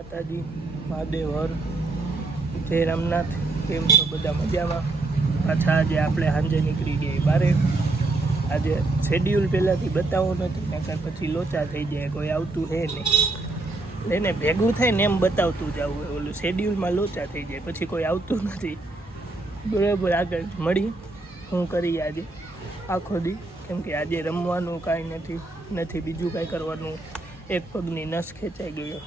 માતાજી, મહાદેવ હર, જય રામનાથ. કેમ છો બધા? મજામાં? પાછા આજે આપણે સાંજે નીકળી ગયા બારે. આજે શેડ્યુલ પહેલાંથી બતાવવું નથી, નકર પછી લોચા થઈ જાય, કોઈ આવતું છે નહીં. એને ભેગું થાય ને એમ બતાવતું જવું, ઓલું શેડ્યુલમાં લોચા થઈ જાય, પછી કોઈ આવતું નથી. બરાબર, આગળ મળી શું કરીએ આજે આખો દી, કેમ કે આજે રમવાનું કાંઈ નથી બીજું કાંઈ કરવાનું. એક પગની નસ ખેંચાઈ ગયો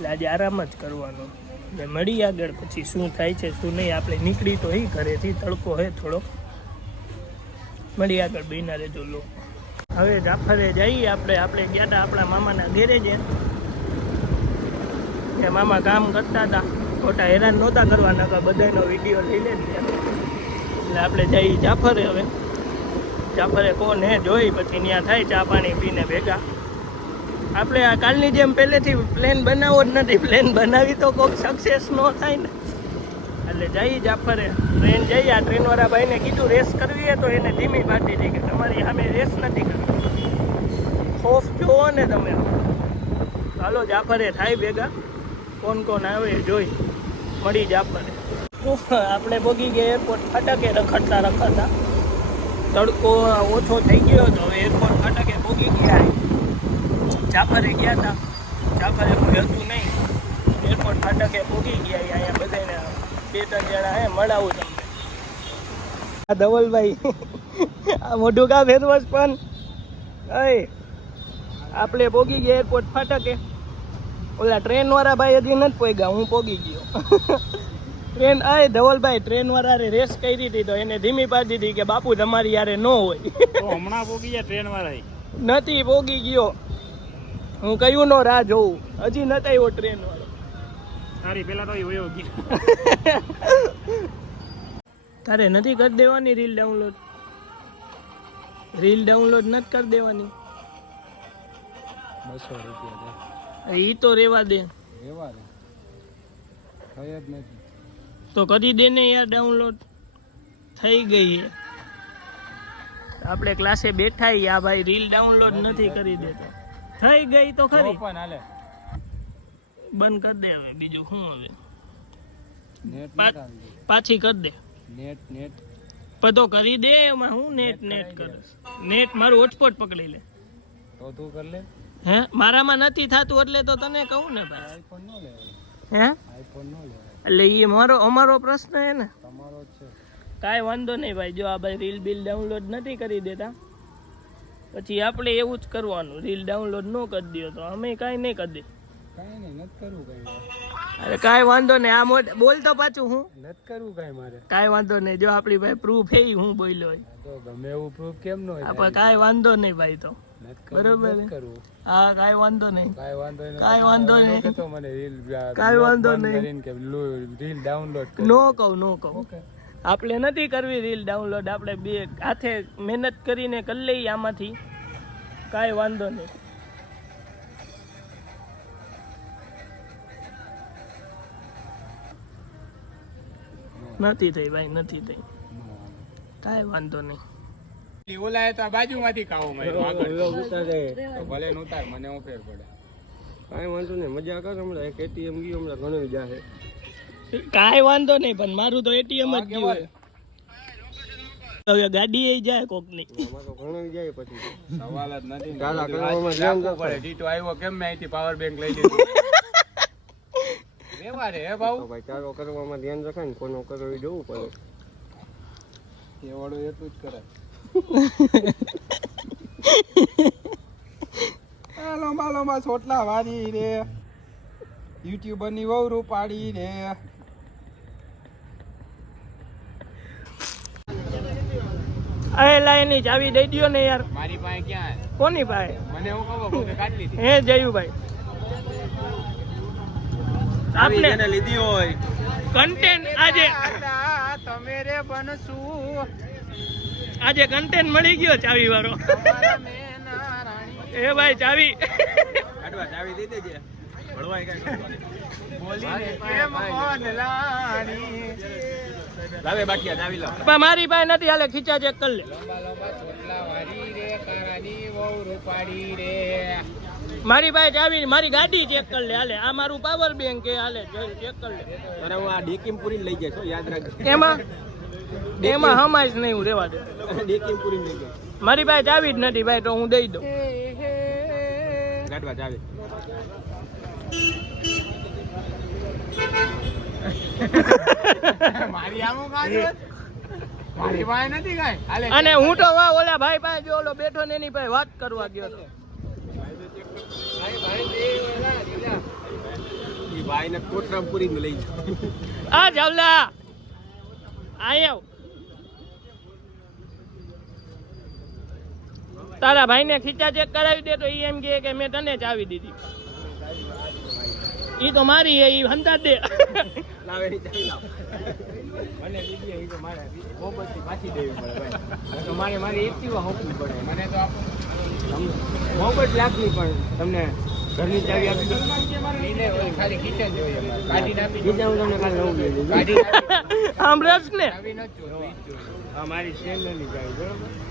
એટલે આજે આરામ જ કરવાનો. એટલે મળી આગળ પછી શું થાય છે શું નહીં. આપણે નીકળી તો એ ઘરેથી, તડકો હે થોડોક. મળી આગળ બેના રહેજો લો. હવે જાફરે જઈએ આપણે ગયા હતા આપણા મામાના ગેરેજે. એ મામા કામ કરતા હતા, ખોટા હેરાન નહોતા કરવા, નકા બધાનો વિડીયો લઈ લે. એટલે આપણે જઈએ જાફરે. હવે જાફરે કોણ હે જોઈ, પછી ત્યાં થાય ચા પાણી પીને ભેગા. આપણે આ કાલની જેમ પહેલેથી પ્લેન બનાવવો જ નથી. પ્લેન બનાવી તો કોઈક સક્સેસ ન થાય ને. એટલે જઈએ જાફરે, ટ્રેન જઈએ. આ ટ્રેનવાળા ભાઈને કીધું રેસ કરવી હોય તો એને ધીમી પાડી હતી કે તમારી સામે રેસ નથી કરવી, ખોફ જોવો ને તમે. હાલો જાફરે થાય ભેગા, કોણ આવે જોઈ. મળી જાફરે. આપણે ભોગી ગયા એરપોર્ટ ફાટકે રખડતા. તડકો ઓછો થઈ ગયો હતો, હવે એરપોર્ટ ફાટકે ભોગી ગયા. જાફરે ગયા હતા, જાફરે કોઈ હતું નહીં. એરપોર્ટ ફાટકે ભોગી ગયા. અહીંયા બધાને 2-3 જણા હે, મળાવું તમને. આ ધવલભાઈ આ મોઢું કા ફેરવસ પણ. આપણે ભોગી ગયા એરપોર્ટ ફાટકે. ઓલા ટ્રેન વાળા ભાઈ હજી નથી પોગ્યા, હું પોગી ગયો. ટ્રેન ધવલભાઈ ટ્રેન વાળા રેસ કરી હતી તો એને ધીમી પાડી દીધી કે બાપુ તમારી યારે ન હોય. હમણાં પોગી ગયા ટ્રેન વાળા? નથી પોગી ગયો, હું કયું નો રાહ જોઉં. હજી નથી આવ્યો ટ્રેન વાળો. તારી પેલા તો વયો ગયો. તારે નથી કરી દેવાની રીલ ડાઉનલોડ નથી કરી દેવાની. 200 રૂપિયા ઈ તો રેવા દે. રેવા દે, થઈ જ નથી તો કરી દે ને યાર ડાઉનલોડ. થઈ ગઈ છે. આપણે ક્લાસે બેઠા આ ભાઈ રીલ ડાઉનલોડ નથી કરી દેતો. થઈ ગઈ તો ખરી, પણ હાલે બંધ કરી દે હવે. બીજું શું હવે, નેટ પાછી કરી દે. નેટ પતો કરી દે. એમાં હું નેટ કરે. નેટ મારું હોટસ્પોટ પકડી લે તો તું કર લે. હે મારામાં નથી થતું એટલે તો તને કહું ને ભાઈ. આઈફોન નો લેવાય. હે આઈફોન નો લેવાય. એટલે એ અમારો પ્રશ્ન હે ને. તમારો જ છે. કાંઈ વાંધો નહીં ભાઈ. જો આ ભાઈ રીલ બિલ ડાઉનલોડ નથી કરી દેતા, પછી આપણે એવું જ કરવાનું. રીલ ડાઉનલોડ ન કરી દો તો અમે કાંઈ નહીં કરી દે. કાંઈ નહીં, નથી કરવું કાંઈ. અરે કાંઈ વાંધો નહીં. આ બોલ તો પાછું હું નથી કરવું કાંઈ મારે. કાંઈ વાંધો નહીં. જો આપણી ભાઈ પ્રૂફ હે હું બોલ્યો હોય તો ગમે એવું પ્રૂફ કેમ ન હોય. આપણે કાંઈ વાંધો નહીં ભાઈ. તો બરોબર. હા કાંઈ વાંધો નહીં. કાંઈ વાંધો નહીં. તો મને રીલ કાંઈ વાંધો નહીં. કે રીલ ડાઉનલોડ નો કહું. આપણે નથી કરવી રીલ ડાઉનલોડ. આપણે બે હાથે મહેનત કરીને કરી લઈએ આમાંથી. કાંઈ વાંધો નહીં. નથી થઈ ભાઈ, નથી થઈ. કાંઈ વાંધો નહીં. ઓલા તો બાજુમાંથી કાવો માર્યો આગળ. ભલે નોતાર, મને હું ફેર પડે. કાંઈ વાંધો નહીં, મજા કર. હમણાં એક એટીએમ ગયું, હમણાં ઘણું જાહે. કાંઈ વાંધો નહીં, પણ મારું તો એટીએમ જ ગયું. હવે ગાડી એ જાય કોકની. ઘણું જાય પછી સવાલ જ નથી. ગાલા કરવામાં ધ્યાન રાખવું પડે. ડીટો આવ્યો કેમ મેં અહીંથી પાવર બેંક લઈ લીધું. રેવા રે હે બાઉ. ભાઈ ચાલો કરવામાં ધ્યાન રખાય ને, કોનો કરવી જોવું પડે. એ વાળો એટલું જ કરે. લોમાં છોટલા વારી રે, યુટ્યુબર ની વહુ રૂપાડી રે. લાઈની ચાવી દઈ દો ને યાર. મારી પાસે ક્યાં? કોની પાસે? મને હું કહું કે કાઢી લીધી. હે જયુભાઈ, આપણે લીધી હોય કન્ટેન્ટ આજે તમે રે બનશું. આજે કન્ટેન્ટ મળી ગયો ચાવી વાળો. એ ભાઈ ચાવી ચાવી દઈ દેજે. ભળવાય કઈ બોલીને કેમ કોણ લાણી લાવે બાકી ચાવી લો. મારી પાસે નથી, હાલે ખીચા ચેક કરી લે. લંબા છોટલા વારી રે કારાની વહુ રૂપાડી રે. મારી પાસે ચાવી મારી ગાડી ચેક કરી લે હાલે આ મારું પાવર બેંક કે હાલે ચેક કરી લે અરે હું આ ડીકીમ પૂરી લઈ જઈશ યાદ રાખજો એમાં હમાઈશ નહીં હું રેવા દે ડીકીમ પૂરી લઈ જઈશ મારી પાસે ચાવી જ નથી ભાઈ તો હું દઈ દઉં ગાડવા ચાવી મારી આમો કાઢો મારી પાસે નથી કાઈ હાલે અને હું તો વાહ ઓલા ભાઈ પાસે જો ઓલો બેઠો ને એની પાસે વાત કરવા ગયો હતો ભાઈ ને કોટરામપુરી લઈ આ જાવલા આવ તારા ભાઈ ને ખીચા ચેક કરાવી દે તો ઈ એમ કે મેં તને ચાવી દીધી ઈ તો મારી હે ઈ હંતા દે લાવે ની ચાવી લાવ મને દીધી ઈ તો મારે મોહબ્બતથી પાછી દેવી પડે ભાઈ તો મારી એક્ટિવા હોપવી પડે મને તો આપો મોહબ્બત લાગની પણ તમને ઘરની ચાવી આપી દો એને ખાલી કિચન જોઈએ ગાડી આપી કિચન હું તમને કાલે લઉં લઈ ગાડી આમ રસ ને ચાવી ન જોઈ આ મારી સેન્ડરની ચાવી બરોબર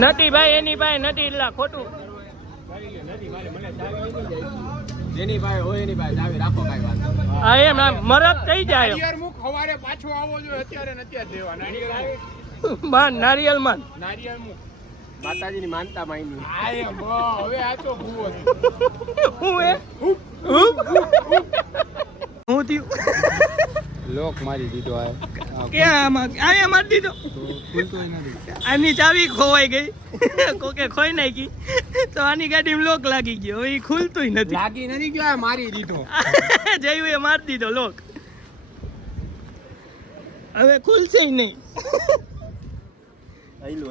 નથી ભાઈ એની પાસે નથી એટલે ખોટું જેની પાસે હોય એની પાસે ચાવી રાખો કાઈ વાંધો હા એમ મરદ થઈ જાય નારિયેળ મુખ સવારે પાછો આવો જોઈએ અત્યારે નથી દેવા નારિયેળ માન નારિયેલ માન નારિયેળ મુખ માતાજીની માનતા માઈની આ એમ હવે આ તો ભૂવો હું એ હું થયું લોક મારી દીધો આ ક્યાં આમાં આયા મારી દીધો ખુલતો નથી આની ચાવી ખોવાઈ ગઈ કોકે ખોઈ નાખી તો આની ગાડીમાં લોક લાગી ગયો એ ખુલતું નથી લાગી નથી ગયો આ મારી દીધો જયું એ મારી દીધો લોક હવે ખુલશે નહીં આઈલો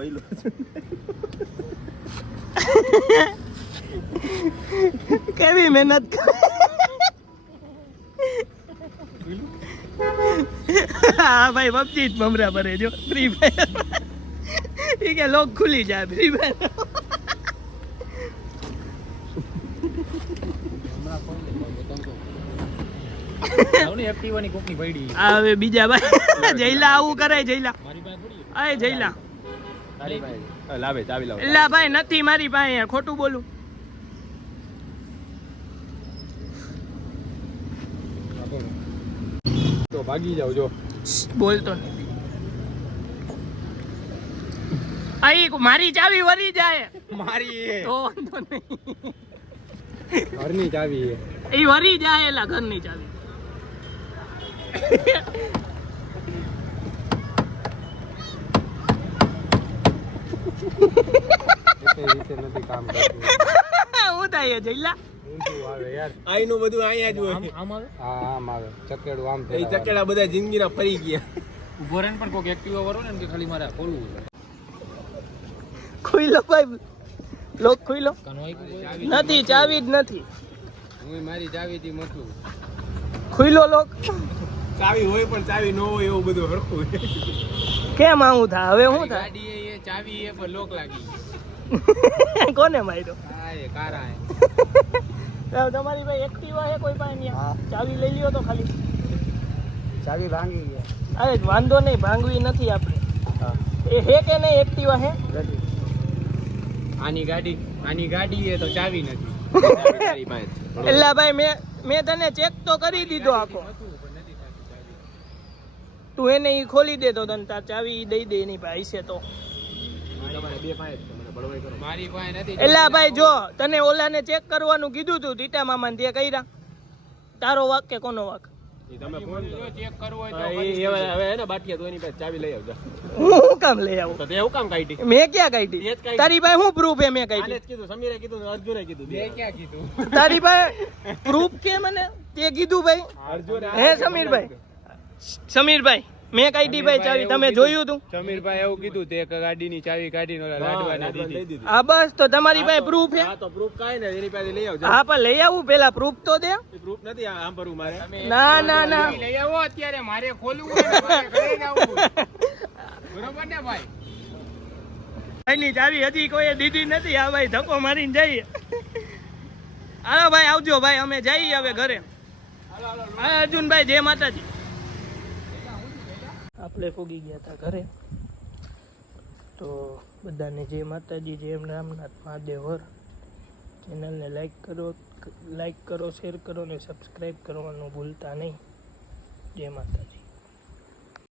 કેવી મહેનત હા ભાઈ પબજી જ મમરા ભરે જો ફ્રી ફાયર એ કે લોક ખુલી જાય ફ્રી ફાયર હવે બીજા ભાઈ જયલા આવું કરે જયલા આય જયલા લાવે ચાવી લાવ એલા ભાઈ નથી મારી પાસે ખોટું બોલું તો ભાગી જાવ જો બોલતો નહીં આઈ મારી ચાવી વરી જાય મારી તો વાંધો નહીં ઘરની ચાવી એ વરી જાય એલા ઘરની ચાવી રીતે નથી કામ કરતું હું થાય જઈલા આવે યાર આઈનું બધું અહીંયા જ હોય આમ આવે હા આમ આવે ચકેડું આમ એ ચકેડા બધા જિંદગીના ફરી ગયા ઉભો રહીને પણ કોક એક્ટિવા વરો ને કે ખાલી મારે ખોલવું ખોઈલો ભાઈ લોક ખોઈલો નથી ચાવી જ નથી હું મારી ચાવી થી મતું ખોઈલો લોક ચાવી હોય પણ ચાવી ન હોય એવું બધું હરખું કેમ આવું થાય હવે શું થાય ગાડી એ ચાવી એ પર લોક લાગી કોને માર્યો આ એ કારા તમારી ભાઈ એક્ટિવા હે કોઈ પાસે ત્યાં ચાવી લઈ લ્યો તો ખાલી ચાવી ભાંગી ગયા અરે વાંધો નહીં ભાંગવી નથી આપણે એ હે કે નહીં એક્ટિવા હે આની ગાડી એ તો ચાવી નથી એલા ભાઈ મેં તને ચેક તો કરી દીધો આખો તું એને ઈ ખોલી દે તો તને તાર ચાવી ઈ દઈ દે એની પાસે છે તો મારી પાસે નથી એલા ભાઈ જો તને ઓલાને ચેક કરવાનું કીધું તું ટીટા મામાને તે કર્યા તારો વાક કે કોનો વાક તમે ફોન ચેક કરવો હોય તો હવે હે ને બાટિયા તો એની પાસે ચાવી લઈ આવજો હું કામ લઈ આવું તો તે હું કામ કાઢી મેં ક્યાં કાઢી તારી પાસે હું પ્રૂફ હે મેં કાઢી કીધું સમીરે કીધું અર્જુને કીધું બે ક્યાં કીધું તારી પાસે પ્રૂફ કે મને તે કીધું ભાઈ અર્જુન હે સમીરભાઈ મેં કાઢી ભાઈ ચાવી તમે જોયું તું સમીરભાઈ એવું કીધું તે ગાડીની ચાવી કાઢીને ઓલા લાડવાને દીધી હા બસ તો તમારી પાસે પ્રૂફ હે હા તો પ્રૂફ કાઈ ને એની પાસે લઈ આવજો હા પણ લઈ આવું પેલા પ્રૂફ તો દે પ્રૂફ નથી આમ ભરવું મારે ના લઈ આવો અત્યારે મારે ખોલવું હોય મારે ઘરે જવું બરોબર ને ભાઈ ભાઈની ચાવી હજી કોઈ દીધી નથી આ ભાઈ ધક્કો મારીને જઈએ હાલો ભાઈ આવજો ભાઈ અમે જઈએ હવે ઘરે હા અર્જુનભાઈ જય માતાજી આપણે ફૂગી ગયા હતા ઘરે તો બધાને જય માતાજી, જય રામનાથ મહાદેવર. ચેનલને લાઈક કરો, શેર કરો ને સબસ્ક્રાઈબ કરવાનું ભૂલતા નહીં. જય માતાજી.